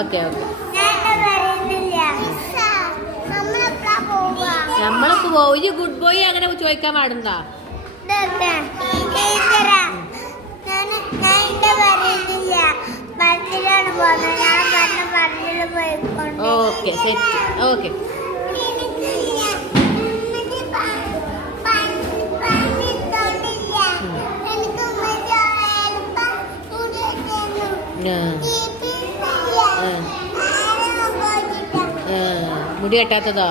Okay okay. നമ്മളിപ്പോ പോയി good boy അങ്ങനെ ചോദിക്കാൻ പാടുണ്ടോ? Okay set. ഓക്കെ മുടി കെട്ടാത്തതോ?